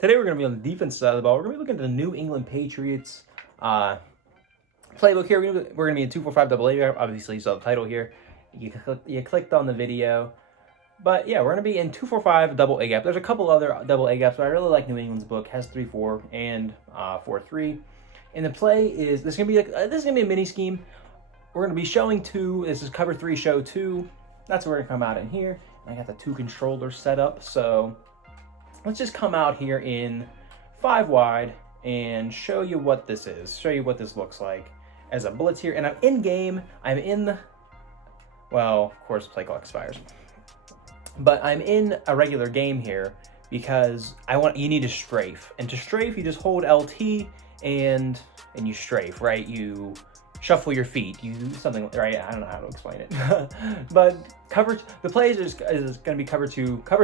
Today we're going to be on the defense side of the ball. We're going to be looking at the New England Patriots playbook here. We're going to be in 2-4-5 double A. Obviously, you saw the title here. You clicked on the video. But yeah, we're going to be in 2-4-5 double A gap. There's a couple other double A gaps, but I really like New England's book. It has 3-4 and 4-3. And the play is this is going to be a mini scheme. We're going to be showing 2. This is cover 3, show 2. That's where we're going to come out in here. I got the 2 controllers set up, so let's just come out here in 5 wide and show you what this is. Show you what this looks like as a blitz here. And I'm in game. I'm in, well, of course, play clock expires. But I'm in a regular game here because you need to strafe. And to strafe, you just hold LT and you strafe, right? You shuffle your feet. You do something, right? I don't know how to explain it. But the plays is going to be cover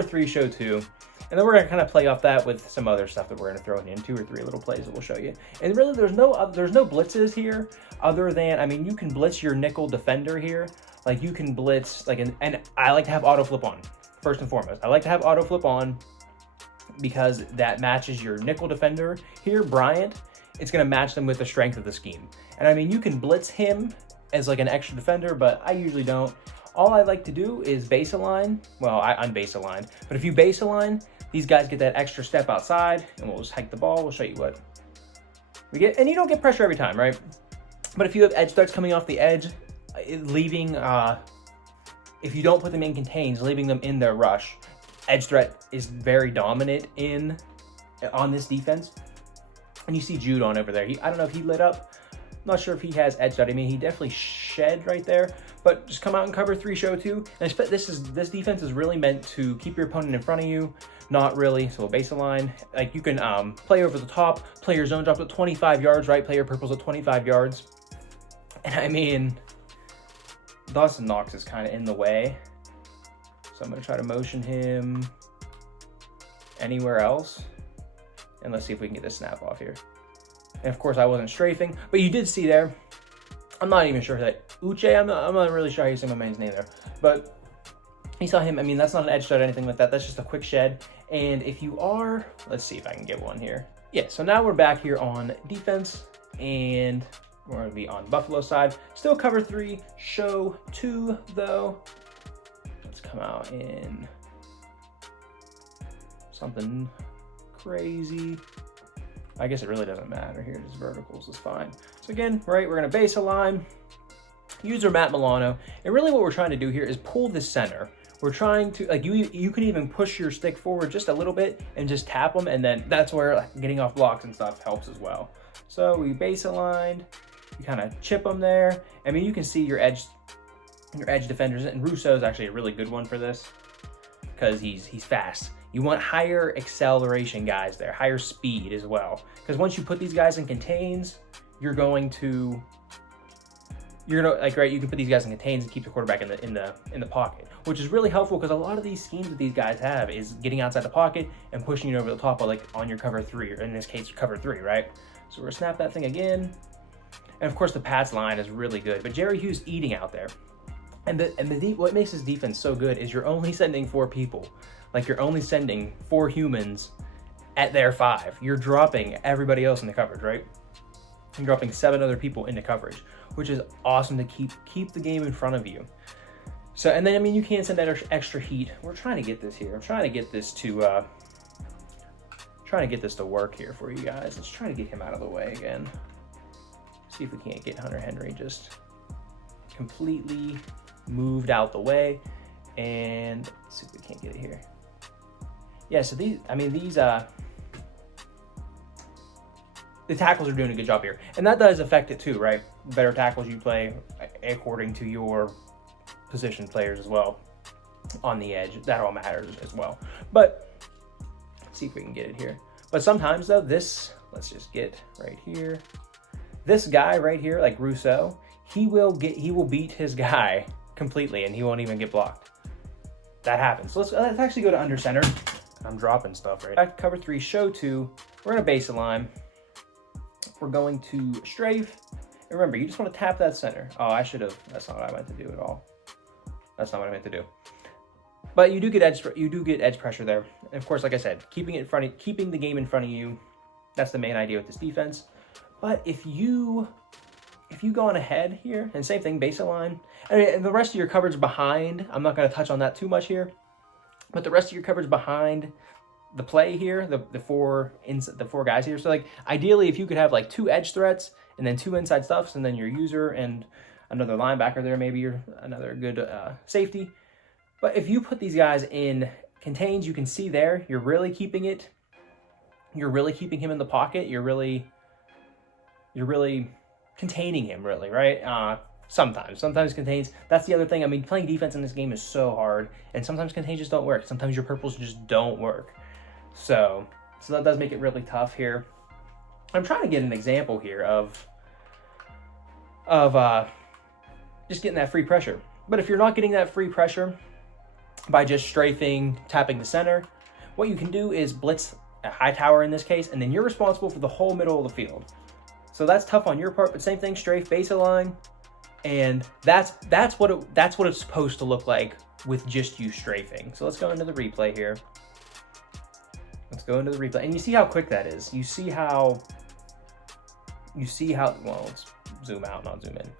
3, show 2. And then we're going to kind of play off that with some other stuff that we're going to throw in 2 or 3 little plays that we'll show you. And really, there's no blitzes here other than, I mean, you can blitz your nickel defender here. Like you can blitz, like, and I like to have auto flip on, first and foremost. I like to have auto flip on because that matches your nickel defender here, Bryant. It's going to match them with the strength of the scheme. And I mean, you can blitz him as like an extra defender, but I usually don't. All I like to do is base align. Well, I'm base aligned, but if you base align, these guys get that extra step outside, and we'll just hike the ball. We'll show you what we get. And you don't get pressure every time, right? But if you have edge threats coming off the edge, leaving, if you don't put them in contains, leaving them in their rush, edge threat is very dominant on this defense. And you see Jude on over there. I don't know if he lit up. I'm not sure if he has edge threat. I mean, he definitely shed right there. But just come out and cover 3, show 2. And this defense is really meant to keep your opponent in front of you. Not really. So a base line, like you can play over the top, play your zone drop at 25 yards, right? Play your purples at 25 yards. And I mean, Dawson Knox is kind of in the way. So I'm going to try to motion him anywhere else. And let's see if we can get this snap off here. And of course, I wasn't strafing, but you did see there. I'm not even sure that Uche, I'm not really sure how you say my man's name there, but you saw him. I mean, that's not an edge threat or anything like that. That's just a quick shed. And if you are, let's see if I can get one here. Yeah, so now we're back here on defense, and we're going to be on Buffalo side. Still cover 3, show 2, though. Let's come out in something crazy. I guess it really doesn't matter here. Just verticals is fine. So again, right, we're going to base align. User Matt Milano. And really what we're trying to do here is pull the center. We're trying to, like, you can even push your stick forward just a little bit and just tap them. And then that's where like, getting off blocks and stuff helps as well. So we base aligned. You kind of chip them there. I mean, you can see your edge defenders. And Rousseau is actually a really good one for this because he's fast. You want higher acceleration guys there, higher speed as well. Because once you put these guys in contains, you're gonna like, right, you can put these guys in contains and keep the quarterback in the pocket, which is really helpful because a lot of these schemes that these guys have is getting outside the pocket and pushing it over the top, like on your cover 3, or in this case, cover 3, right? So we're gonna snap that thing again. And of course the Pats line is really good, but Jerry Hughes eating out there. And what makes this defense so good is you're only sending 4 people. Like you're only sending 4 humans at their 5. You're dropping everybody else in the coverage, right? You're dropping 7 other people into coverage, which is awesome to keep the game in front of you. So, and then, I mean, you can't send that extra heat. We're trying to get this here. I'm trying to get this to work here for you guys. Let's try to get him out of the way again. See if we can't get Hunter Henry just completely moved out the way. And let's see if we can't get it here. Yeah, so the tackles are doing a good job here. And that does affect it too, right? Better tackles you play according to your position players as well on the edge. That all matters as well. But let's see if we can get it here. But sometimes though, let's just get right here. This guy right here, like Rousseau, he will beat his guy completely and he won't even get blocked. That happens. So let's actually go to under center. I'm dropping stuff right. Back to cover 3, show 2. We're gonna base align. We're going to strafe. And remember, you just want to tap that center. Oh, that's not what I meant to do at all. That's not what I meant to do. But you do get edge pressure there. And of course, like I said, keeping the game in front of you, that's the main idea with this defense. But if you go on ahead here, and same thing, baseline, and the rest of your coverage behind, I'm not going to touch on that too much here, but the rest of your coverage behind the play here, the four guys here. So like ideally, if you could have like 2 edge threats and then 2 inside stuffs, and then your user and another linebacker there, maybe you're another good safety. But if you put these guys in contains, you can see there, you're really keeping him in the pocket. You're really containing him, really, right? Sometimes contains. That's the other thing. I mean, playing defense in this game is so hard, and sometimes contains just don't work. Sometimes your purples just don't work. So that does make it really tough here. I'm trying to get an example here of just getting that free pressure. But if you're not getting that free pressure by just strafing, tapping the center, what you can do is blitz a high tower in this case, and then you're responsible for the whole middle of the field. So that's tough on your part, but same thing, strafe baseline, and that's what it's supposed to look like with just you strafing. So let's go into the replay here. And you see how quick that is. You see how, well, let's zoom out, not zoom in.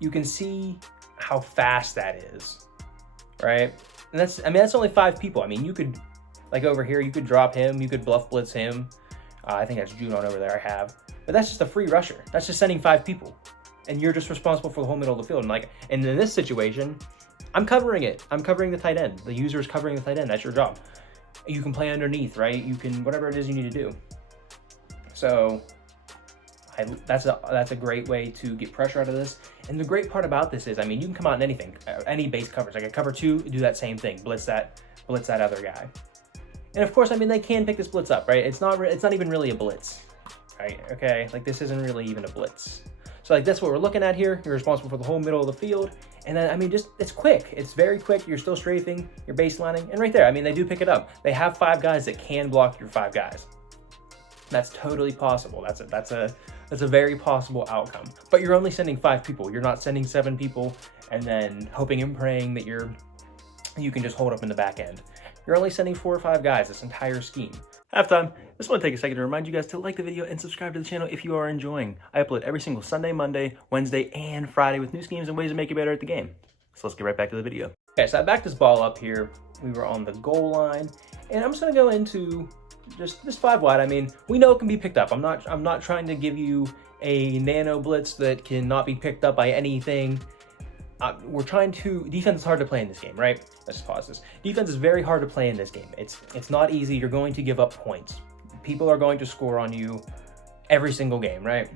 You can see how fast that is, right? And that's only 5 people. I mean, you could, like over here, you could drop him, you could bluff blitz him. I think that's Junon over there I have. But that's just a free rusher. That's just sending 5 people. And you're just responsible for the whole middle of the field. And in this situation, I'm covering it. I'm covering the tight end. The user is covering the tight end. That's your job. You can play underneath, right? You can, whatever it is you need to do. So that's a great way to get pressure out of this. And the great part about this is, I mean, you can come out in anything, any base coverage. Like a cover 2, do that same thing. Blitz that other guy. And of course, I mean, they can pick this blitz up, right? It's not even really a blitz, right? Okay, like this isn't really even a blitz. So like that's what we're looking at here. You're responsible for the whole middle of the field. And then, I mean, it's quick. It's very quick. You're still strafing, you're baselining. And right there, I mean, they do pick it up. They have 5 guys that can block your 5 guys. That's totally possible. That's a very possible outcome. But you're only sending 5 people. You're not sending 7 people and then hoping and praying that you can just hold up in the back end. You're only sending 4 or 5 guys this entire scheme. Halftime. Just want to take a second to remind you guys to like the video and subscribe to the channel if you are enjoying. I upload every single Sunday, Monday, Wednesday, and Friday with new schemes and ways to make you better at the game. So let's get right back to the video. Okay, so I backed this ball up here. We were on the goal line, and I'm just gonna go into just 5 wide. I mean, we know it can be picked up. I'm not trying to give you a nano blitz that cannot be picked up by anything. Defense is hard to play in this game, right? Let's just pause this. Defense is very hard to play in this game. It's not easy. You're going to give up points. People are going to score on you every single game, right?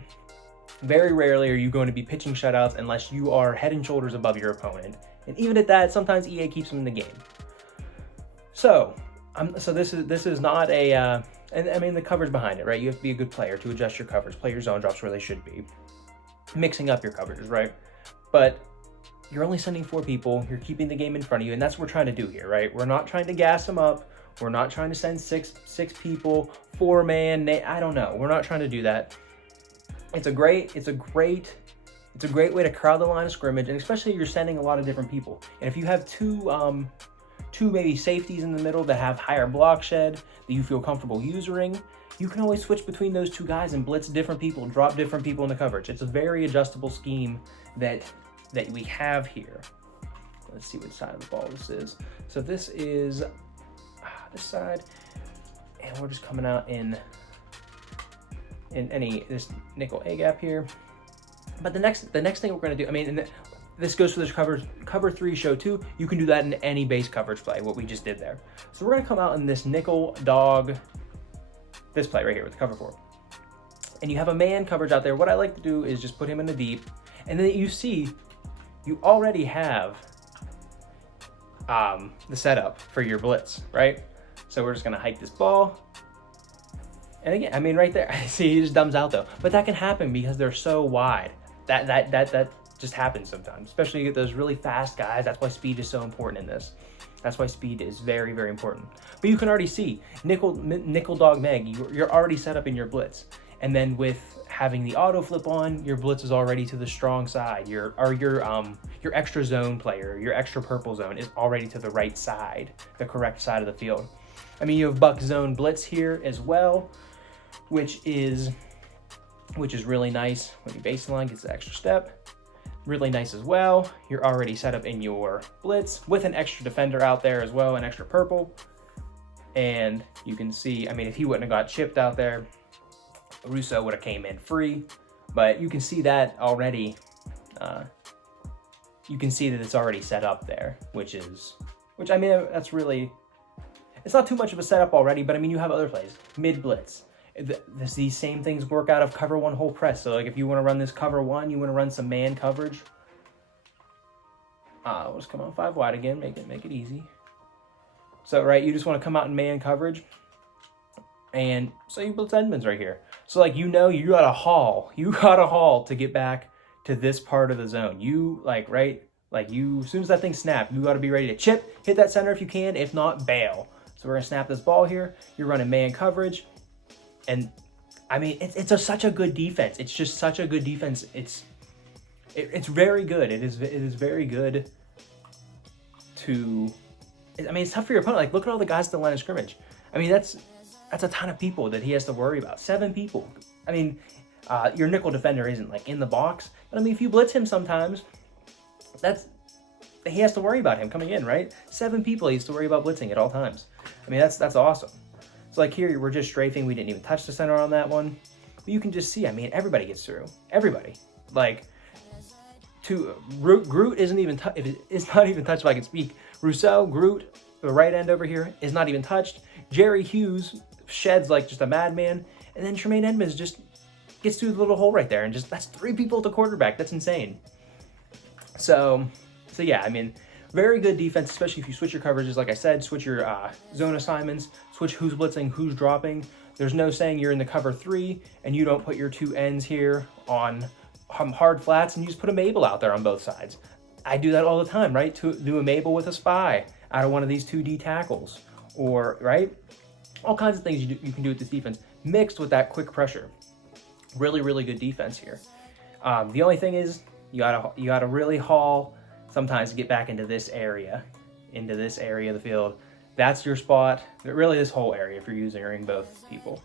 Very rarely are you going to be pitching shutouts unless you are head and shoulders above your opponent. And even at that, sometimes EA keeps them in the game. So this is not a, and I mean the coverage behind it, right? You have to be a good player to adjust your coverage, play your zone drops where they should be, mixing up your coverages, right? But you're only sending 4 people, you're keeping the game in front of you, and that's what we're trying to do here, right? We're not trying to gas them up. We're not trying to send six people, 4-man, I don't know. We're not trying to do that. It's a great way to crowd the line of scrimmage, and especially if you're sending a lot of different people. And if you have two maybe safeties in the middle that have higher block shed that you feel comfortable using, you can always switch between those 2 guys and blitz different people, drop different people in the coverage. It's a very adjustable scheme that we have here. Let's see which side of the ball this is. So this is this side, and we're just coming out in this nickel A gap here. But the next thing we're going to do, I mean, and this goes for this cover 3 show 2. You can do that in any base coverage play, what we just did there. So we're going to come out in this nickel dog, this play right here with the cover 4. And you have a man coverage out there. What I like to do is just put him in the deep, and then you see you already have the setup for your blitz, right? So we're just gonna hike this ball. And again, I mean, right there, see, he just dumbs out though. But that can happen because they're so wide. That just happens sometimes, especially you get those really fast guys. That's why speed is so important in this. That's why speed is very, very important. But you can already see nickel dog Meg, you're already set up in your blitz. And then with having the auto flip on, your blitz is already to the strong side. Your extra zone player, your extra purple zone is already to the right side, the correct side of the field. I mean, you have buck zone blitz here as well, which is really nice. When your baseline gets the extra step, really nice as well. You're already set up in your blitz with an extra defender out there as well, an extra purple. And you can see, I mean, if he wouldn't have got chipped out there, Russo would have came in free, but you can see that already. You can see that it's already set up there, which I mean, that's really, it's not too much of a setup already, but I mean, you have other plays, mid blitz. These same things work out of cover one whole press. So like if you want to run this cover one, you want to run some man coverage. We'll just come on 5 wide again, make it easy. So right, you just want to come out in man coverage. And so you blitz Edmonds right here. So like, you got a haul to get back to this part of the zone. As soon as that thing snaps, you got to be ready to chip, hit that center if you can, if not, bail. So we're gonna snap this ball here. You're running man coverage. And I mean, it's such a good defense. It's just such a good defense. It's very good. It is very good to, I mean, it's tough for your opponent. Like, look at all the guys at the line of scrimmage. I mean, that's a ton of people that he has to worry about. 7 people. I mean, your nickel defender isn't like in the box, but I mean, if you blitz him sometimes, he has to worry about him coming in, right? 7 people he has to worry about blitzing at all times. I mean, that's awesome. So like here, we're just strafing. We didn't even touch the center on that one. But you can just see, I mean, everybody gets through. Everybody. Like, Groot isn't even, it's not even touched if I can speak. Rousseau, Groot, the right end over here, is not even touched. Jerry Hughes sheds like just a madman. And then Tremaine Edmonds just gets through the little hole right there. And just, that's 3 people at the quarterback. That's insane. So yeah, I mean, very good defense, especially if you switch your coverages. Like I said, switch your zone assignments, switch who's blitzing, who's dropping. There's no saying you're in the cover 3 and you don't put your 2 ends here on hard flats and you just put a Mabel out there on both sides. I do that all the time, right? To do a Mabel with a spy out of one of these 2D tackles, or right? All kinds of things you can do with this defense mixed with that quick pressure. Really, really good defense here. The only thing is you gotta really haul sometimes to get back into this area of the field. That's your spot. Really, this whole area, if you're using both people,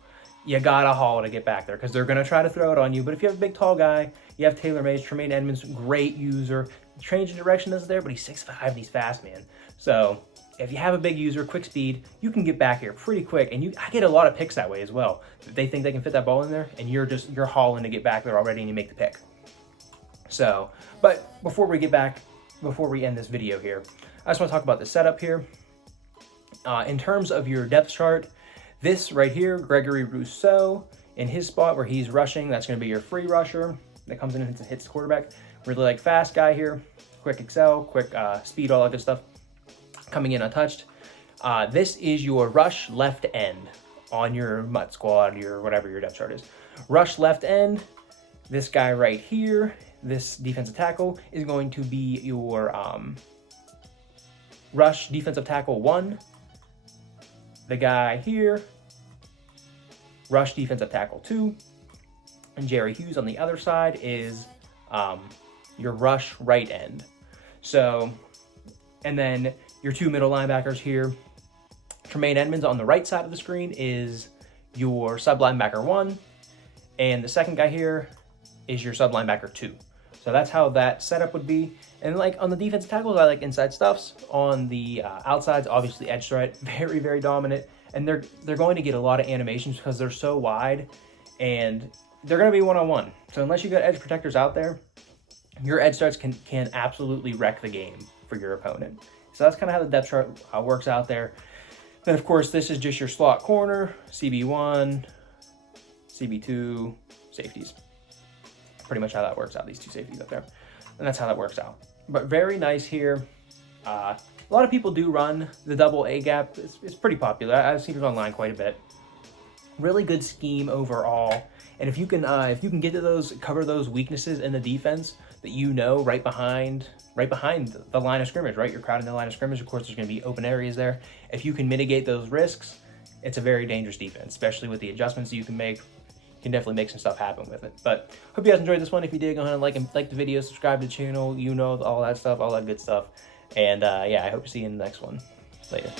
you gotta haul to get back there because they're gonna try to throw it on you. But if you have a big, tall guy, you have Taylor Mays, Tremaine Edmonds, great user. Change of direction isn't there, but he's 6'5" and he's fast, man. So if you have a big user, quick speed, you can get back here pretty quick. And I get a lot of picks that way as well. They think they can fit that ball in there, and you're hauling to get back there already, and you make the pick. So, but before we end this video here, I just want to talk about the setup here. In terms of your depth chart, this right here, Gregory Rousseau, in his spot where he's rushing, that's going to be your free rusher that comes in and hits the quarterback. Really like fast guy here, quick excel, quick speed, all that good stuff, coming in untouched. This is your rush left end on your MUT squad, your whatever your depth chart is. Rush left end, this guy right here, this defensive tackle is going to be your rush defensive tackle 1. The guy here, rush defensive tackle 2. And Jerry Hughes on the other side is your rush right end. So, and then your 2 middle linebackers here, Tremaine Edmonds on the right side of the screen is your sub linebacker 1. And the second guy here is your sub linebacker 2. So that's how that setup would be. And like on the defensive tackles, I like inside stuffs. On the outsides, obviously edge threat, very, very dominant. And they're going to get a lot of animations because they're so wide and they're going to be one-on-one. So unless you got edge protectors out there, your edge threats can absolutely wreck the game for your opponent. So that's kind of how the depth chart works out there. Then of course, this is just your slot corner, CB1, CB2, safeties. Pretty much how that works out, these 2 safeties up there. And that's how that works out. But very nice here. A lot of people do run the double A gap. It's pretty popular. I've seen it online quite a bit. Really good scheme overall. And if you can get to those, cover those weaknesses in the defense that right behind the line of scrimmage, right? You're crowding the line of scrimmage. Of course, there's going to be open areas there. If you can mitigate those risks, it's a very dangerous defense, especially with the adjustments that you can make. can definitely make some stuff happen with it. But hope you guys enjoyed this one. If you did, go ahead and like the video, subscribe to the channel, all that stuff, all that good stuff. And yeah, I hope to see you in the next one. Later.